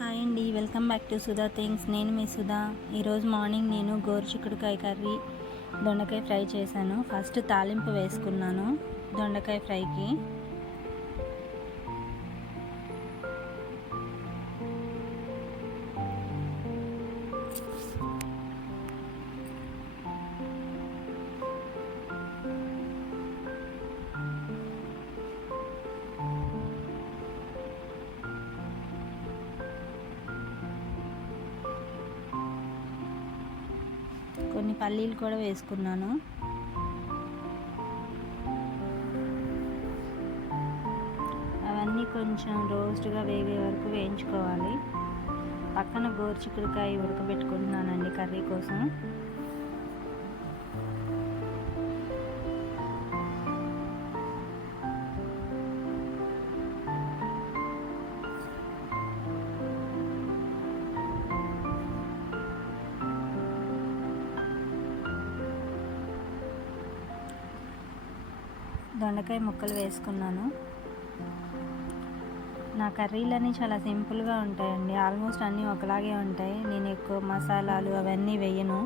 Hi అండి, welcome back to Sudha things. నేను మీ సుధా. ఈరోజు మార్నింగ్ నేను గోరుచిక్కుడుకాయ కర్రీ, దొండకాయ ఫ్రై చేశాను. ఫస్ట్ తాలింపు వేసుకున్నాను దొండకాయ ఫ్రైకి. కొన్ని పల్లీలు కూడా వేసుకున్నాను. అవన్నీ కొంచెం రోస్ట్గా వేగే వరకు వేయించుకోవాలి. పక్కన గోరుచిక్కుడుకాయ ఉడకబెట్టుకుంటున్నానండి కర్రీ కోసం. దొండకాయ ముక్కలు వేసుకున్నాను. నా కర్రీలన్నీ చాలా సింపుల్గా ఉంటాయండి. ఆల్మోస్ట్ అన్నీ ఒకలాగే ఉంటాయి. నేను ఎక్కువ మసాలాలు అవన్నీ వేయను.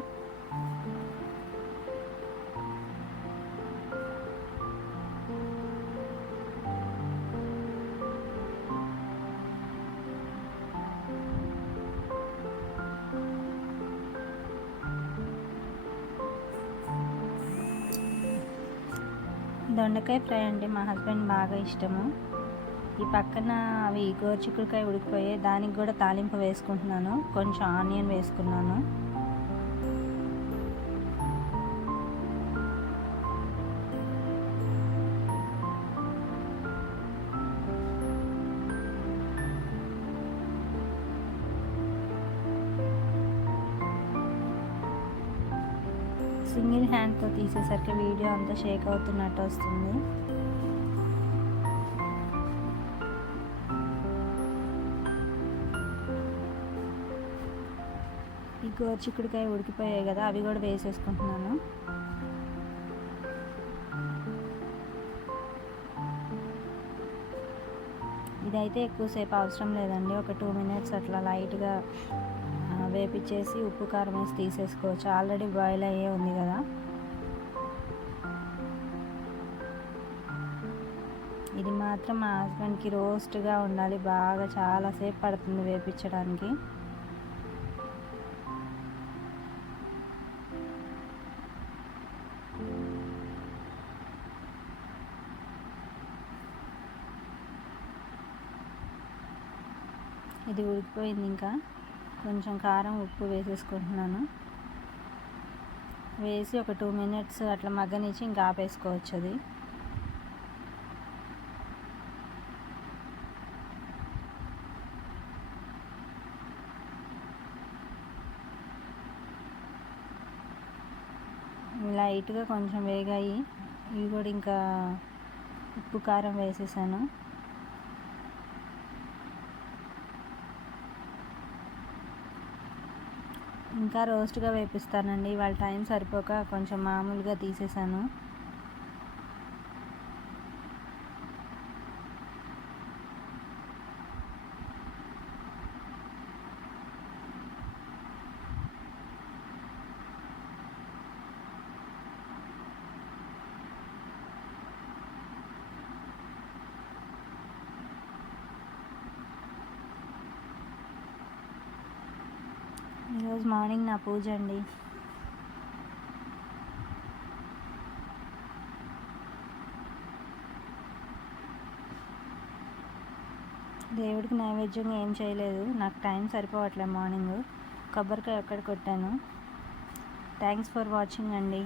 దొండకాయ ఫ్రై అంటే మా హస్బెండ్ బాగా ఇష్టము. ఈ పక్కన అవి గోరుచిక్కుడుకాయ ఉడికిపోయాయి, దానికి కూడా తాలింపు వేసుకుంటున్నాను. కొంచెం ఆనియన్ వేసుకున్నాను. సింగిల్ హ్యాండ్తో తీసేసరికి వీడియో అంతా షేక్ అవుతున్నట్టు వస్తుంది. ఈ గోరుచిక్కుడుకాయ ఉడికిపోయాయి కదా, అవి కూడా వేసేసుకుంటున్నాను. ఇదైతే ఎక్కువసేపు అవసరం లేదండి. ఒక 2 minutes అట్లా లైట్గా వేపించేసి ఉప్పు కారం వేసి తీసేసుకోవచ్చు. ఆల్రెడీ బాయిల్ అయ్యే ఉంది కదా. ఇది మాత్రం మా హస్బెండ్కి రోస్ట్గా ఉండాలి బాగా. చాలాసేపు పడుతుంది వేపించడానికి. ఇది ఉడికిపోయింది. ఇంకా కొంచెం కారం ఉప్పు వేసేసుకుంటున్నాను. వేసి ఒక 2 minutes అట్లా మగ్గనిచ్చి ఇంకా ఆపేసుకోవచ్చు. అది లైట్గా కొంచెం వేగాయి. ఇవి కూడా ఇంకా ఉప్పు కారం వేసేసాను. ఇంకా రోస్ట్గా వేపిస్తానండి. వాళ్ళ టైం సరిపోక కొంచెం మామూలుగా తీసేసాను. ఈరోజు మార్నింగ్ నా పూజ అండి. దేవుడికి నైవేద్యంగా ఏం చేయలేదు, నాకు టైం సరిపోవట్లేదు. మార్నింగ్ కొబ్బరికాయ ఒక్కటి కొట్టాను. థ్యాంక్స్ ఫర్ వాచింగ్ అండి.